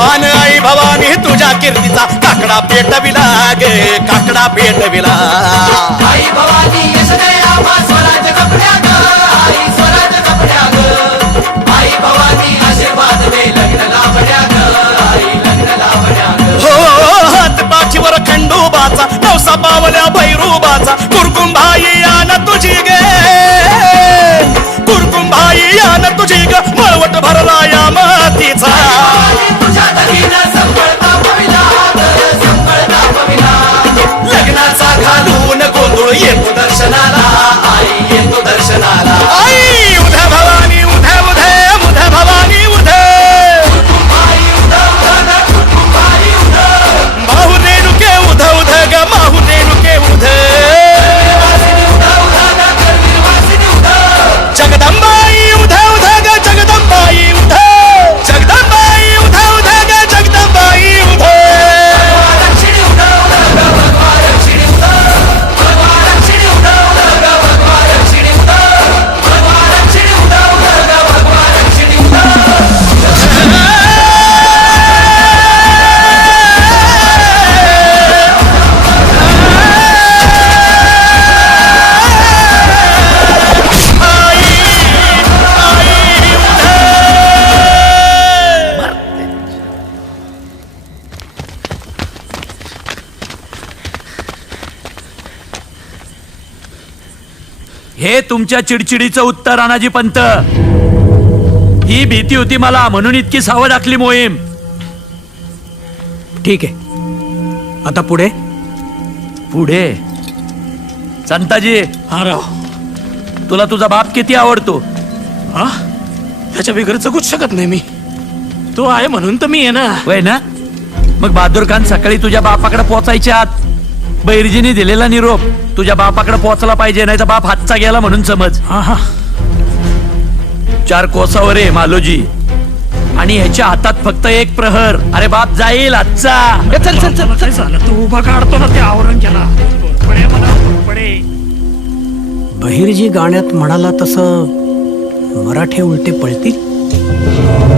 आन आई भवानी तुझ्या कीर्तीचा काकडा पेटविला गे काकडा पेटविला आई भवानी यश दे आम्हा स्वराज्य जपण्या ग आई स्वराज्य जपण्या ग आई भवानी आशीर्वाद दे लग्न लावण्या ग आई लग्न लावण्या ग हो हात पाठीवर खंडोबाचा नवसा पावल्या भैरूबाचा कुरकुंभाई यान तुझी गे कुरकुंभाई यान तुझी ग मळवट भरला या मातीचा तुझ्या दहीनं संपळता पविला संपळता पविला लग्नाचा घालून गोंधळ येतो दर्शनाला आई येतो दर्शनाला आई उध्या भवानी उध्या उध्या उध्या भवानी उध्या आई उदव कुटुंबाई उदव माहू रेणुके उध उध ग माहू रेणुके उध जगदंबाई उध उध ग जगदंबाई उध जगदंबाई उध उध ग जगदंबाई उध हे तुमच्या चिडचिडीचं उत्तर अनाजी पंत. ही भीती होती मला म्हणून इतकी सावध आखली मोहीम. ठीक आहे, आता पुढे. पुढे संताजी, हा राव. तुला तुझा बाप किती आवडतो? हा, त्याच्या बिगर जगूच शकत नाही मी. तो आहे म्हणून तर मी आहे ना. वय ना. मग बहादूर खान सकाळी तुझ्या बापाकडे पोचायच्या आत बैरजीने दिलेला निरोप तुझ्या बापाकडे पोहोचला पाहिजे, नाही तर बाप हातचा गेला म्हणून समज. हा हा, 4 कोसावर आहे मालोजी आणि ह्याच्या हातात फक्त 1 प्रहर. अरे बाप जाईल आजचा. चल चल चल. काय झालं? तू उभा काढतो ना ते आवरण केला. पडे मला पडे. बहिरजी गाण्यात म्हणाला तसं मराठे उलटे पळतील.